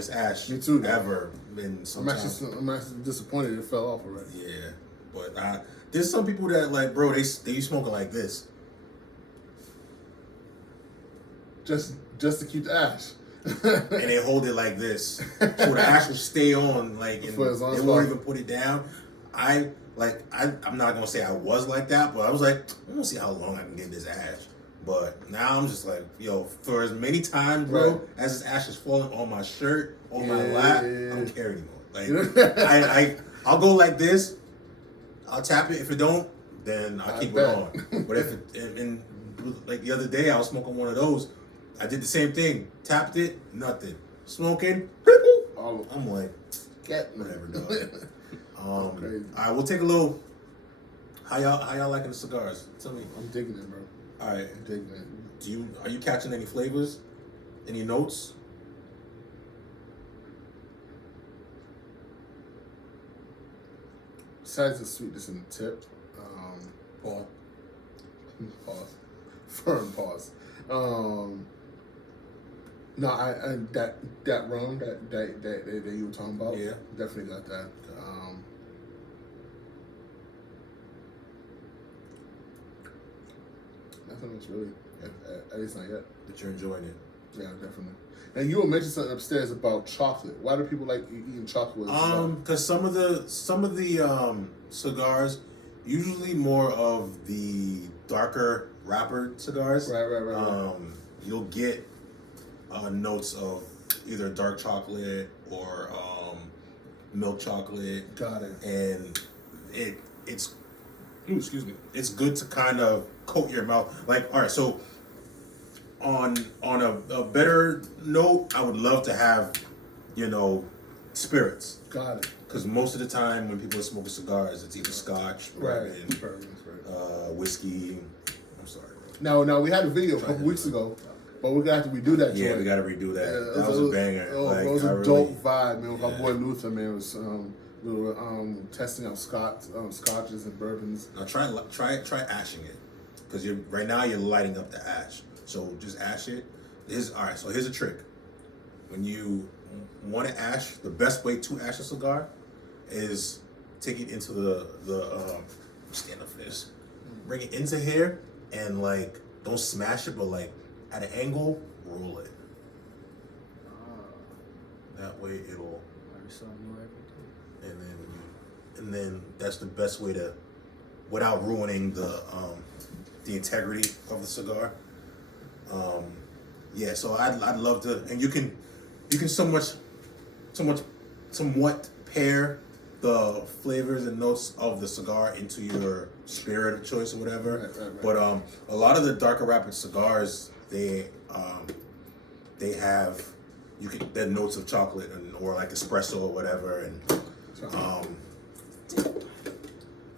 longest ash Me too, ever. And I'm actually disappointed it fell off already. Yeah, but there's some people that like, bro, they smoking like this. Just to keep the ash. And they hold it like this, so the ash will stay on, like, and they won't even put it down. I'm not gonna say I was like that, but I was like, I'm gonna see how long I can get this ash. But now I'm just like, yo, for as many times, bro, as this ash is falling on my shirt, on my lap, I don't care anymore. Like, I'll go like this, I'll tap it. If it don't, then I'll keep it on. But if and like the other day, I was smoking one of those. I did the same thing. Tapped it, nothing. Smoking, I'm like, whatever, dog. All right, we'll take a little. How y'all liking the cigars? Tell me. I'm digging it, bro. All right, I'm digging it. Are you catching any flavors? Any notes? Besides the sweetness in the tip, pause, firm pause. No, I that rum that you were talking about, definitely got that. Nothing else really, at least not yet. But you're enjoying it. Yeah, definitely. And you were mentioning something upstairs about chocolate. Why do people like eating chocolate? Because some of the cigars, usually more of the darker wrapper cigars. Right. You'll get notes of either dark chocolate or milk chocolate. Got it. And it's excuse me. It's good to kind of coat your mouth. Like, all right, so on a better note, I would love to have, spirits. Got it. Because most of the time when people are smoking cigars, it's either scotch, bourbon, whiskey. I'm sorry. Now we had a video a couple weeks ago, but we're gonna have to redo that. Yeah, we gotta redo that. Yeah, that was a banger. It was a dope vibe, man. My boy Luther, man, was we were testing out scotches and bourbons. Now try ashing it, because right now you're lighting up the ash. So just ash it. Alright, so here's a trick. When you want to ash, the best way to ash a cigar is take it into the stand up for this. Bring it into here and don't smash it, but at an angle, roll it. That way it'll. And then that's the best way to, without ruining the integrity of the cigar. So I'd love to, and you can somewhat pair the flavors and notes of the cigar into your spirit of choice or whatever. Right. But a lot of the darker wrapped cigars, they have the notes of chocolate or like espresso or whatever. And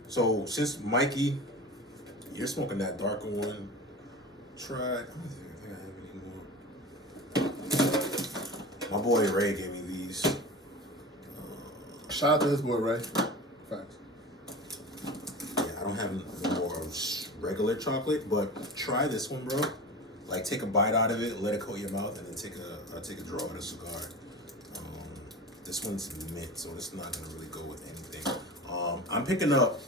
so since Mikey, you're smoking that darker one, try. I don't think I have any more. My boy Ray gave me these. Shout out to his boy Ray. Facts. Yeah, I don't have more regular chocolate, but try this one, bro. Take a bite out of it, let it coat your mouth, and then take a draw of the cigar. This one's mint, so it's not gonna really go with anything. I'm picking up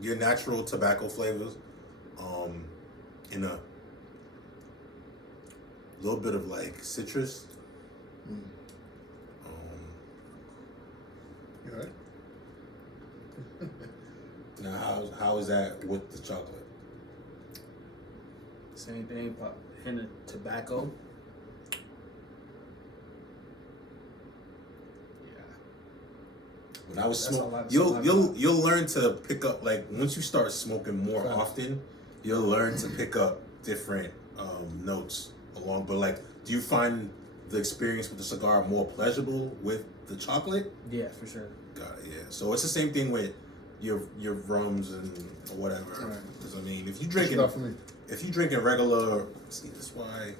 your natural tobacco flavors, in a little bit of citrus. You all right? Now, how is that with the chocolate? Same thing, in the tobacco. When I was smoking, you'll learn to pick up, once you start smoking more often, you'll learn to pick up different notes along. But do you find the experience with the cigar more pleasurable with the chocolate? Yeah, for sure. Got it. Yeah. So it's the same thing with your rums and whatever. Because if you drinking regular, see, that's why.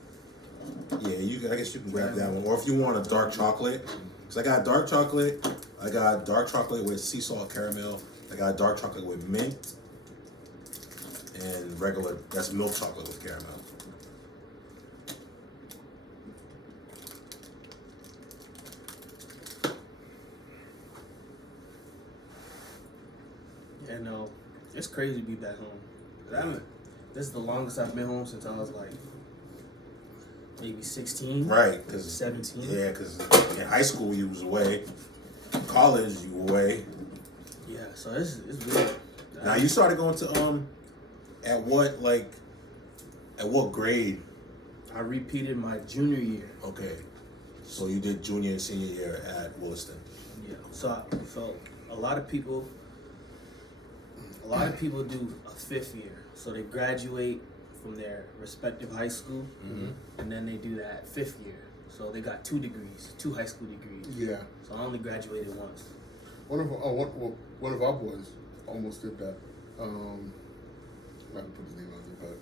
Yeah, I guess you can grab that one. Or if you want a dark chocolate, So I got dark chocolate. I got dark chocolate with sea salt caramel. I got dark chocolate with mint. And regular, that's milk chocolate with caramel. And it's crazy to be back home. This is the longest I've been home since I was like maybe 16. Right, because 17. Yeah, because in high school you was away, college you were away. Yeah, so it's weird. Now you started going to at what grade? I repeated my junior year. Okay, so you did junior and senior year at Williston. Yeah, so a lot of people do a 5th year. So they graduate from their respective high school, and then they do that 5th year. So they got 2 degrees, 2 high school degrees. Yeah. So I only graduated once. One of our boys almost did that. I'm not gonna put his name out there, but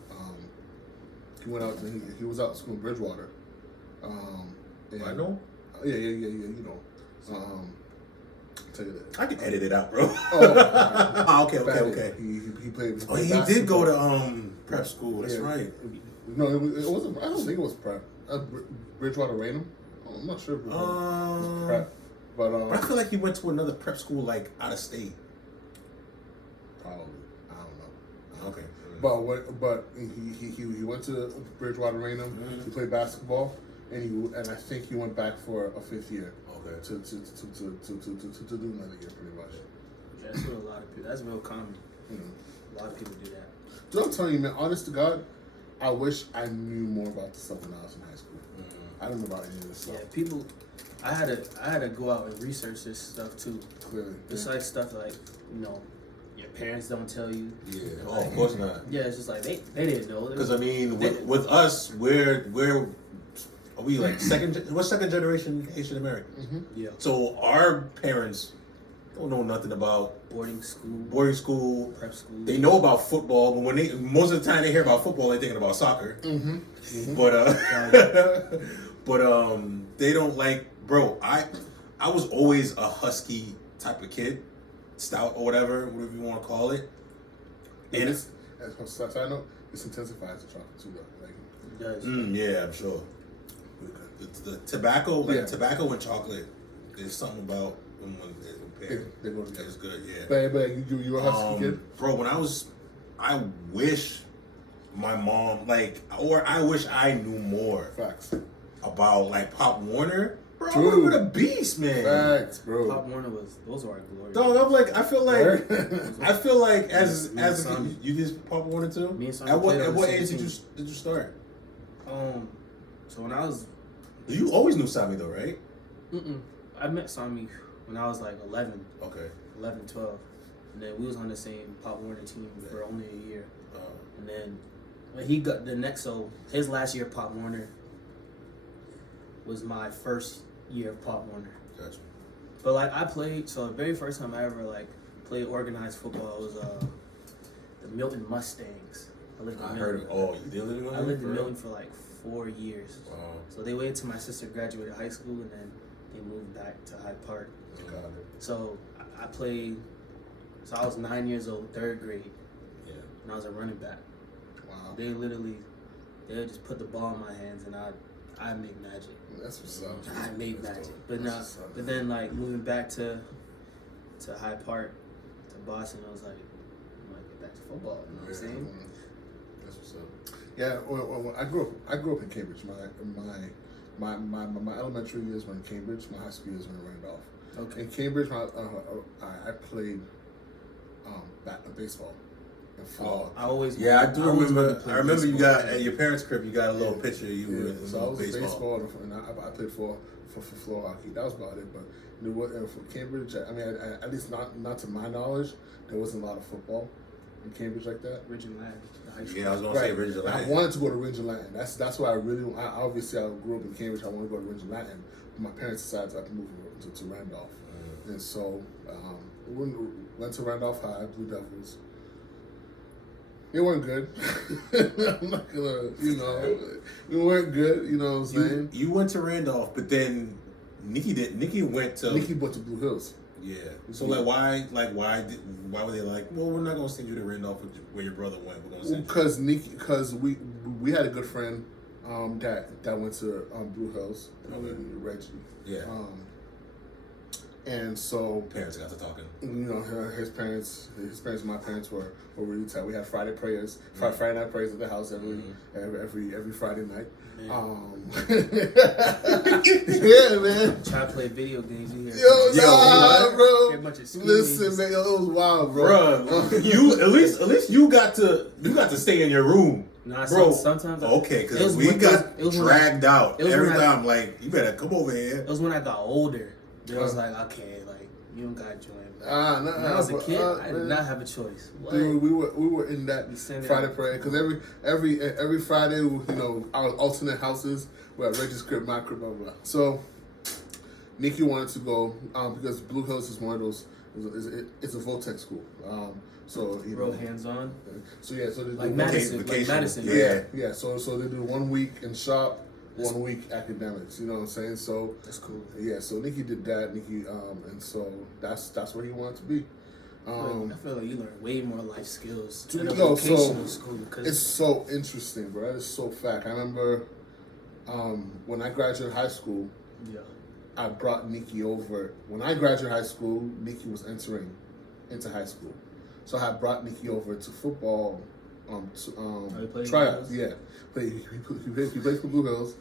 he went out. He was out of school in Bridgewater. I know. Yeah. You know. Tell you that. I can edit it out, bro. Oh, okay. He played. Oh, he did go to prep school. That's right. No, it wasn't. I don't think it was prep. Bridgewater Raynham. I'm not sure if it was prep, but I feel like he went to another prep school like out of state. Probably. I don't know. Okay. But he went to Bridgewater Raynham. He played basketball, and I think he went back for a 5th year. Okay. To do another year, pretty much. Yeah, that's what a lot of people. That's real common. A lot of people do that. Dude, I'm telling you, man. Honest to God, I wish I knew more about this stuff when I was in high school. I don't know about any of this stuff. Yeah, people. I had to go out and research this stuff too. Clearly. It's like stuff like your parents don't tell you. Yeah. Oh, of course not. Yeah, it's just like they didn't know. Because I mean, with us, we're are we like second generation Haitian Americans? Yeah. So our parents don't know nothing about boarding school, prep school. They know about football, but when most of the time they hear about football, they're thinking about soccer. But they don't like, bro. I was always a husky type of kid, stout or whatever you want to call it. And as a side note, this intensifies the chocolate too, though. Like, it does. Yeah, I'm sure. The tobacco, tobacco and chocolate, there's something about when they pair. They go together. It's good, yeah. But you a husky kid? Bro, I wish my mom, I wish I knew more. Facts. About, Pop Warner. Bro, True. I would have been a beast, man. Facts, bro. Pop Warner those are glorious. Dog, I feel like as a kid, you did Pop Warner too? Me and Sonny At played on what the age same did team. you start? So when I was... You always knew Sammy though, right? I met Sami when I was like 11. Okay. 11, 12. And then we was on the same Pop Warner team for only a year. And then when he got his last year of Pop Warner was my first year of Pop Warner. Gotcha. But I played, so the very first time I ever played organized football was the Milton Mustangs. I lived in Milton. You did live in Milton? I lived in Milton for 4 years. Wow. So they waited till my sister graduated high school and then they moved back to Hyde Park. Got it. So I played, so I was 9 years old, 3rd grade. Yeah. And I was a running back. Wow. They would just put the ball in my hands and I made magic. That's what's up. I made magic. But then moving back to Hyde Park, to Boston, I was like, I'm gonna get back to football. You know what I'm saying? That's what's up. Yeah, well, I grew up in Cambridge. My elementary years were in Cambridge. My high school years were in Randolph. Okay. In Cambridge, I played baseball. I do remember. I remember you got at your parents' crib. You got a little picture of you with so I was baseball, and I played for floor hockey. That was about it. But for Cambridge, I mean, at least not to my knowledge, there wasn't a lot of football in Cambridge like that. Ridge and Latin. Yeah, I was gonna say Ridge and Latin. I wanted to go to Ridge and Latin. That's why I obviously I grew up in Cambridge. I wanted to go to Ridge and Latin. But my parents decided to move to Randolph, and so went to Randolph High, Blue Devils. It weren't good. I'm not gonna, we weren't good. You know what I'm saying? You went to Randolph, but then Nikki went to. Nikki went to Blue Hills. Yeah. So why were they like? Well, we're not gonna send you to Randolph where your brother went. We're gonna send because we had a good friend that went to Blue Hills. Reggie. Yeah. And so parents got to talking. His parents, and my parents were really tight. We had Friday prayers, Friday night prayers at the house every Friday night. Yeah, man. Try to play video games. Bro. Listen, man, it was wild, bro. You at least you got to stay in your room. Nah, bro. Sometimes okay, because we got dragged out every time. Like, you better come over here. It was when I got older. It was like, okay, like you don't gotta join. When I was a kid, I did not have a choice. Dude, we were in that Friday prayer because every Friday, our alternate houses were at Reggie's crib, my crib, blah blah blah. So Nikki wanted to go because Blue Hills is one of those. It's a Voltech school. So real hands on. So yeah, so they like Madison, Yeah. So they do 1 week in shop. 1 week academics, you know what I'm saying? So that's cool. Yeah, so Nikki did that. And so that's where he wanted to be. I feel like you learn way more life skills in a vocational school. It's so interesting, bro. That is so fact. I remember when I graduated high school. Yeah. I brought Nikki over. When I graduated high school, Nikki was entering into high school, so I brought Nikki over to football. Tryouts. Yeah, he played for Blue Hills.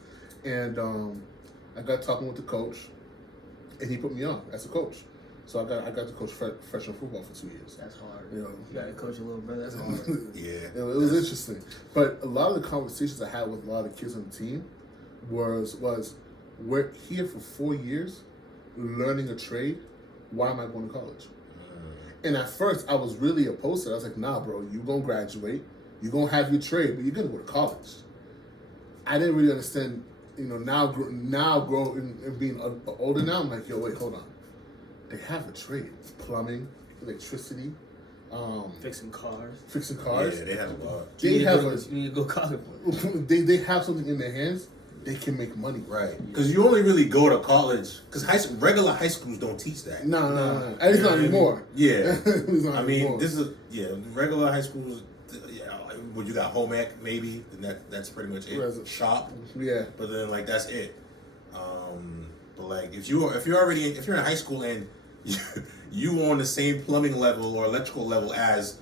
And I got talking with the coach, and he put me on as a coach. So I got to coach freshman football for 2 years. That's hard. You got to coach a little brother. That's hard. It was interesting. But a lot of the conversations I had with a lot of kids on the team was we're here for 4 years, learning a trade. Why am I going to college? And at first, I was really opposed to it. I was like, nah, bro, you're going to graduate. You're going to have your trade, but you're going to go to college. I didn't really understand. Now growing and being older now, I'm like, yo, wait, hold on. They have a trade: plumbing, electricity, fixing cars. Yeah, they have a lot. You need to go college. They have something in their hands. They can make money. Right. Because you only really go to college because regular high schools don't teach that. No. At least not anymore. Yeah. I mean, this is regular high schools. When you got home ec, maybe, then that's pretty much it. Shop, but then that's it. But if you're in high school and you on the same plumbing level or electrical level as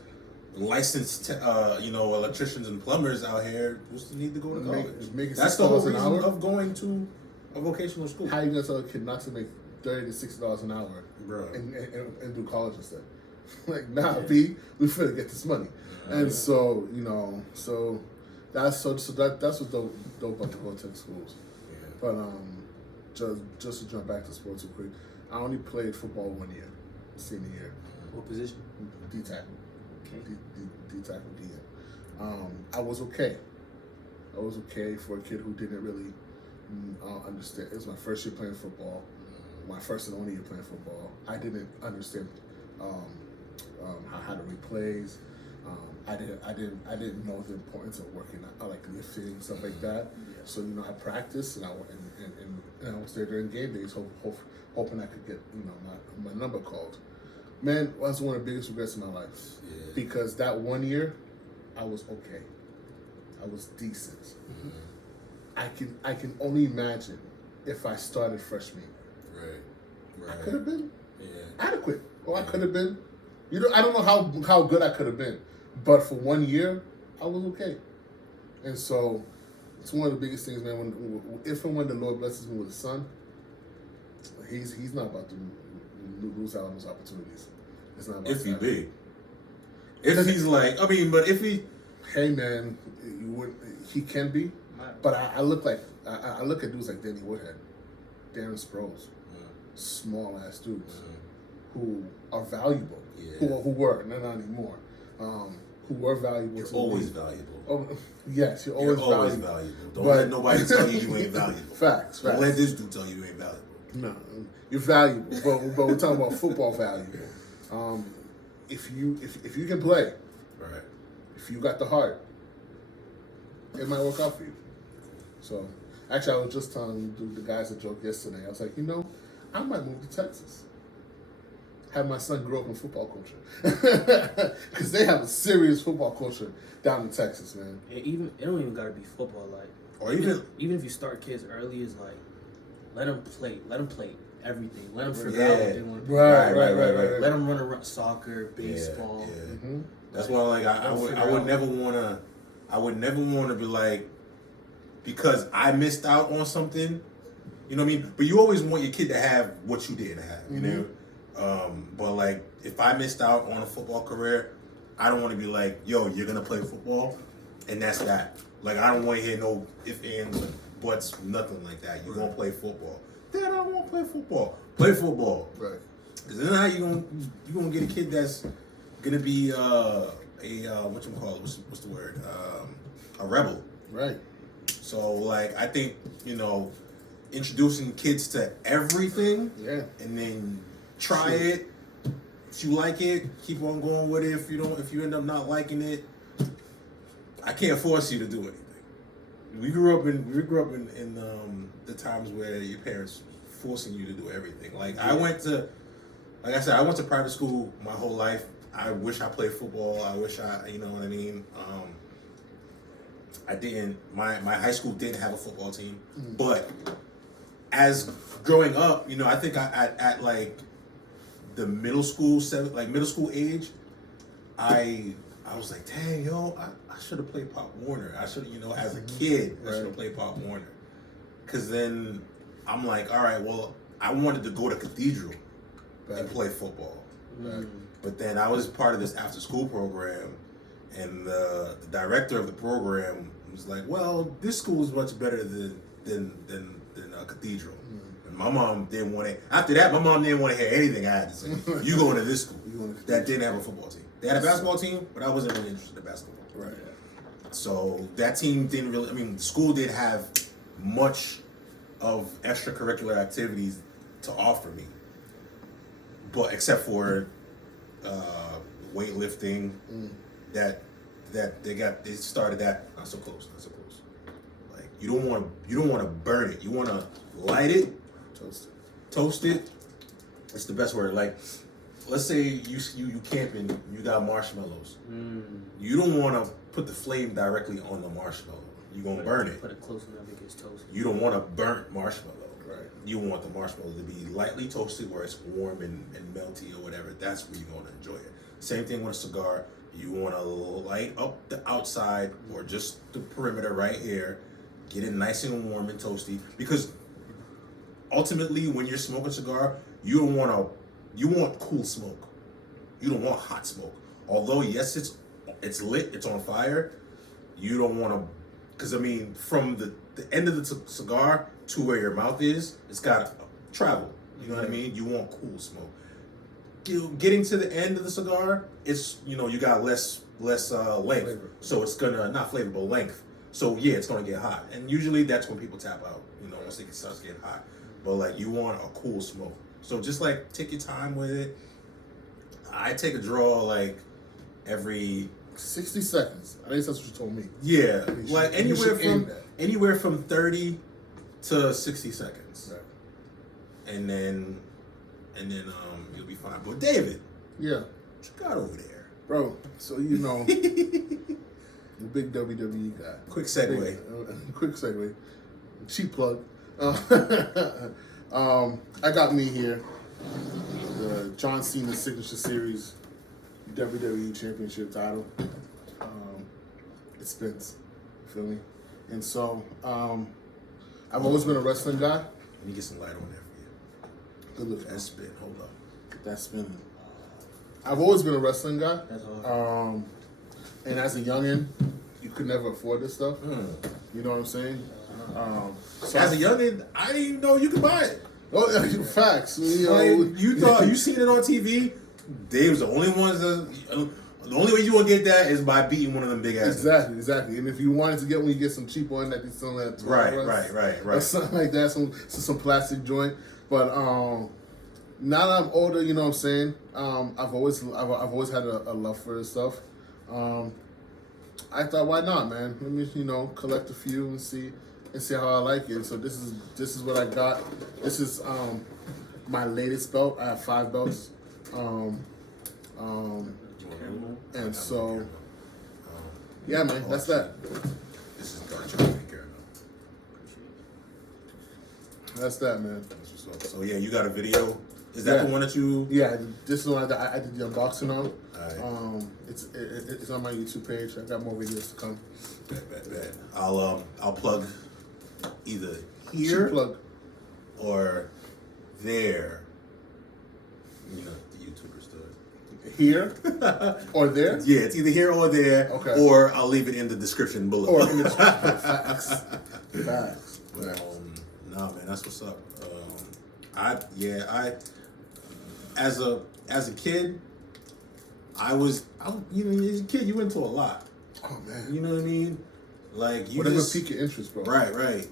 licensed, electricians and plumbers out here, what's the need to go to college? That's the whole reason of going to a vocational school. How you gonna tell a kid not to make $30 to $60 an hour, bro, and do college instead? B, we finna get this money. And so that's what's dope about the Voltech schools. Yeah. But just to jump back to sports real quick, I only played football 1 year, senior year. What position? D tackle. Okay. D tackle DM. I was okay. For a kid who didn't really understand. It was my first year playing football, my first and only year playing football. I didn't understand how to read plays. I didn't know the importance of working out, like lifting, stuff like that. Yeah. So I practiced and I was there during game days, hoping I could get my number called. Man, that was one of the biggest regrets in my life because that 1 year, I was okay. I was decent. Mm-hmm. I can only imagine if I started freshman. Right. I could have been adequate, or I could have been. I don't know how good I could have been. But for 1 year, I was okay. And so, it's one of the biggest things, man. If and when the Lord blesses me with a son, he's not about to lose out on those opportunities. It's not about if he's big. If he's but if he... Hey, man, he can be. But I look at dudes like Danny Woodhead, Darren Sproles, small-ass dudes who are valuable, who were, not anymore. Who were valuable. You're always valuable. Oh, yes, you're always valuable. Don't let nobody tell you ain't valuable. Facts. Don't let this dude tell you ain't valuable. No, you're valuable, but we're talking about football value. If you can play, right? If you got the heart, it might work out for you. So, actually, I was just telling the guys a joke yesterday. I was like, I might move to Texas. Have my son grow up in football culture. Because they have a serious football culture down in Texas, man. It don't even gotta be football, like, or even if you start kids early, is like, let them play everything. Let them figure out what they want to do. Right. Let them run around soccer, baseball. Yeah. Mm-hmm. That's why, like, I would never want to be like, because I missed out on something, you know what I mean? But you always want your kid to have what you didn't have, you know? But like, if I missed out on a football career, I don't want to be like, yo, you're going to play football, and that's that. Like, I don't want to hear no ifs, ands, buts, nothing like that. You're going to play football. Dad, I don't want to play football. Play football. Right. Because then how you gonna get a kid that's going to be what's the word? A rebel. Right. So, like, I think, introducing kids to everything, and then try it. If you like it, keep on going with it. If you end up not liking it, I can't force you to do anything. We grew up in the times where your parents forcing you to do everything. Like, I went to private school my whole life. I wish I played football. I wish you know what I mean? I didn't. My high school didn't have a football team, but as growing up, I think at like the middle school age, I was like, dang, yo, I should have played Pop Warner. I should, as a kid, I should have played Pop Warner. Because then I'm like, all right, well, I wanted to go to Cathedral and play football. But then I was part of this after school program, and the director of the program was like, well, this school is much better than Cathedral. And my mom didn't want to, after that, my mom didn't want to hear anything I had to say. You going to this school that didn't have a football team. They had a basketball team, but I wasn't really interested in basketball. Right. So that team didn't really, the school didn't have much of extracurricular activities to offer me. But except for weightlifting, that they started that, not so close. Like, you don't want to burn it. You want to light it, toast it. It's the best word. Like, let's say you camping, you got marshmallows. You don't want to put the flame directly on the marshmallow. You're going to burn it. Put it close enough it gets toasted. You don't want a burnt marshmallow. Right. You want the marshmallow to be lightly toasted where it's warm and melty or whatever. That's where you're going to enjoy it. Same thing with a cigar. You want to light up the outside or just the perimeter right here. Get it nice and warm and toasty. Because ultimately, when you're smoking a cigar, you want cool smoke. You don't want hot smoke. Although, yes, it's lit, it's on fire, you don't want to, because, from the end of the cigar to where your mouth is, it's got to travel. You know what I mean? You want cool smoke. Getting to the end of the cigar, it's, you got less length. Flavor. So it's going to, not flavor, but length. So, yeah, it's going to get hot. And usually that's when people tap out, once it starts getting hot. But, like, you want a cool smoke. So just, like, take your time with it. I take a draw, like, every 60 seconds. I think that's what you told me. Yeah, like anywhere from 30 to 60 seconds. Right. And then you'll be fine. But David, yeah, what you got over there, bro? So the big WWE guy. Quick segue. Cheap plug. I got me here the John Cena Signature Series WWE Championship title. It spins, you feel me? And so, I've always been a wrestling guy. Let me get some light on there for you. Good look. That spin, hold up. Get that spinning. I've always been a wrestling guy. That's hard. And as a youngin', you could never afford this stuff. You know what I'm saying? So as a youngin', I didn't even know you could buy it. Oh, facts. You thought you seen it on TV? They was the only ones the only way you gonna get that is by beating one of them big asses. Exactly. And if you wanted to get one, you get some cheap one that be selling at right. Or something like that, some plastic joint. But now that I'm older, you know what I'm saying? I've always had a love for this stuff. I thought, why not, man? Let me collect a few and see how I like it. So this is what I got. This is my latest belt. I have 5 belts. And so, yeah, man, that's that. This is dark chocolate caramel. That's that, man. So yeah, you got a video. Is that the one that you? Yeah, this is the one I did the unboxing on. Right. It's on my YouTube page. I got more videos to come. Bet. I'll plug either here or there. You know, the YouTubers do it. Here or there? Yeah, it's either here or there. Okay. Or I'll leave it in the description below. Or in the description. Facts. Nah, man, that's what's up. I as a kid, I was you know, as a kid you into a lot. Oh man. You know what I mean? Like you whatever pique your interest, bro. Right.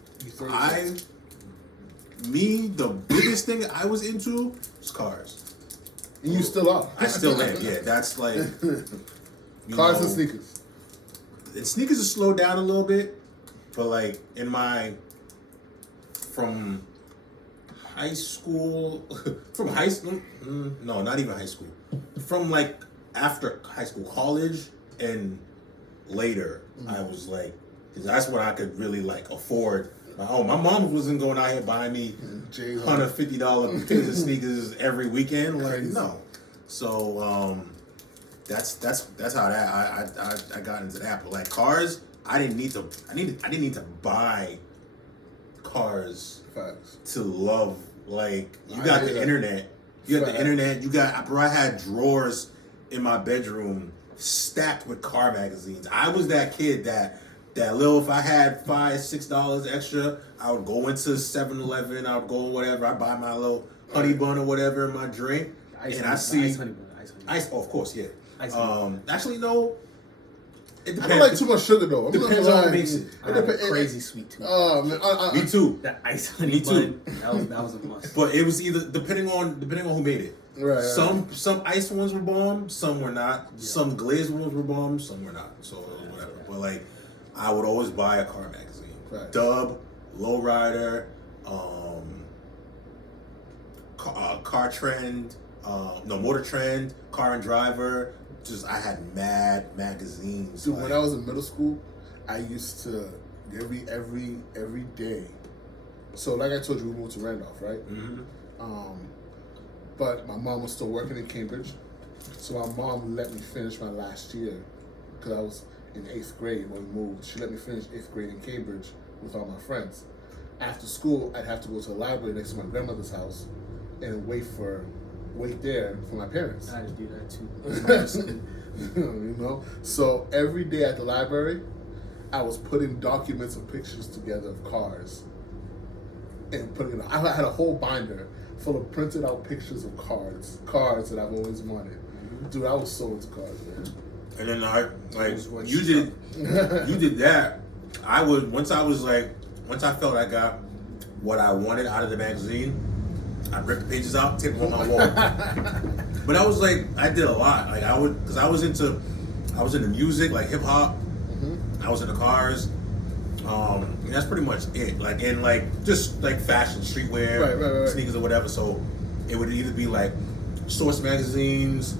The biggest thing I was into was cars. And you still are. I still am, yeah. That's like cars and sneakers. And sneakers have slowed down a little bit, but like from high school, no, not even high school. From like after high school, college, and later, I was like, because that's when I could really like afford my own. My mom wasn't going out here buying me $150 pairs of sneakers every weekend. Like no, so that's how I got into that. But like cars, I didn't need to buy cars. Facts. To love, like you got the internet. You got the internet. You got, bro. I had drawers in my bedroom stacked with car magazines. I was that kid that little. If I had $5-6 extra, I would go into 7-Eleven. I would go whatever. I buy my little honey bun or whatever in my drink, and I see ice honey bun. Ice. Oh, of course, yeah. Actually, no. I don't like too much sugar though. Depends on what makes it. Crazy sweet too. Oh man, me too. That ice honey bun, that was a must. But it was either depending on who made it. Right. Some ice ones were bomb, some were not. Yeah. Some glazed ones were bomb, some were not. So whatever. But like, I would always buy a car magazine. Right. Dub, Lowrider, Car Trend, Motor Trend, Car and Driver. Just I had mad magazines. Dude, when I was in middle school, I used to every day. So like I told you, we moved to Randolph, right? Mm-hmm. But my mom was still working in Cambridge, so my mom let me finish my last year because I was in 8th grade when we moved. She let me finish 8th grade in Cambridge with all my friends. After school, I'd have to go to the library next to my grandmother's house and wait there for my parents. I had to do that too. You know? So every day at the library, I was putting documents and pictures together of cars and putting it. I had a whole binder full of printed out pictures of cars that I've always wanted. Mm-hmm. Dude, I was so into cars, man. And then you did that. Once I felt I got what I wanted out of the magazine, I ripped the pages out, taped them on my wall. But I was like, I did a lot. Like because I was into music, like hip hop. Mm-hmm. I was into cars. And that's pretty much it. Like and like just like fashion, streetwear, right. sneakers or whatever. So it would either be like Source magazines,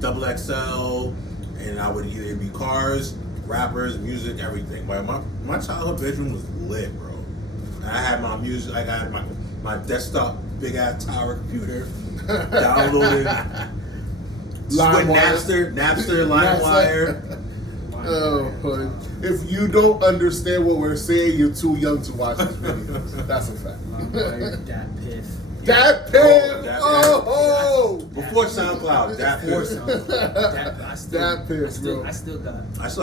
XXL, and I would either be cars, rappers, music, everything. Like my childhood bedroom was lit, bro. I had my music. I got my desktop, big ass tower computer, downloaded Napster, LimeWire. Oh, if you don't understand what we're saying, you're too young to watch this video. That's a fact. Dat Piff. Oh, before SoundCloud, Dat Piff. Dat Piff, bro. I still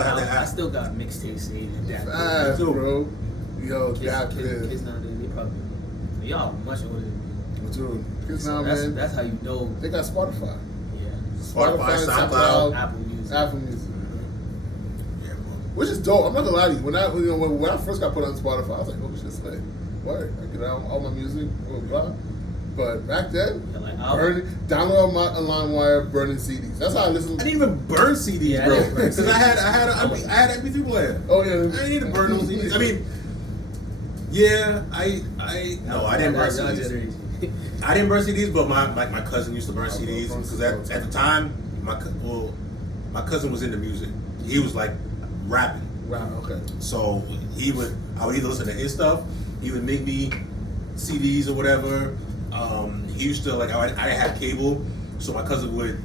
have that app. I still got mixtape saved in Dat Piff, bro. Yo, Dat Piff. Kids nowadays, they probably y'all much older than me. Dude, kids now, man. That's how you know. They got Spotify. Yeah. Spotify, SoundCloud, Apple Music. Which is dope. I'm not gonna lie to you. When I first got put on Spotify, I was like, oh shit, like, what? I get all my music, blah blah. But back then, download my LimeWire, burning CDs. That's how I listened. I didn't even burn CDs, bro. Because I had an MP3 player. Oh yeah. I didn't need to burn those CDs. I mean, yeah, I didn't burn CDs. I didn't burn CDs, but my cousin used to burn CDs because at the time my cousin was into music. He was like rapping. Right. Okay. So I would either listen to his stuff. He would make me CDs or whatever. He used to like I didn't have cable, so my cousin would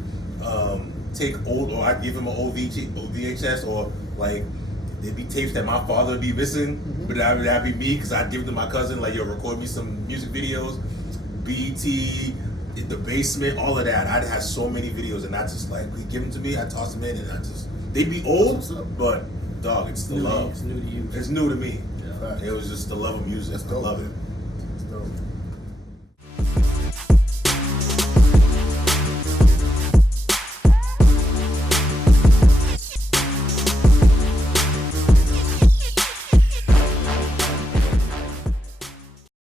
take or I'd give him an old VHS or like. There'd be tapes that my father would be missing, but that'd be me because I'd give them to my cousin, like, yo, record me some music videos, BET, The Basement, all of that. I'd have so many videos, and I just, like, he'd give them to me, I'd toss them in, and they'd be old, but, dog, it's the love. It's new to you. It's new to me. Yeah. It was just the love of music. I love it.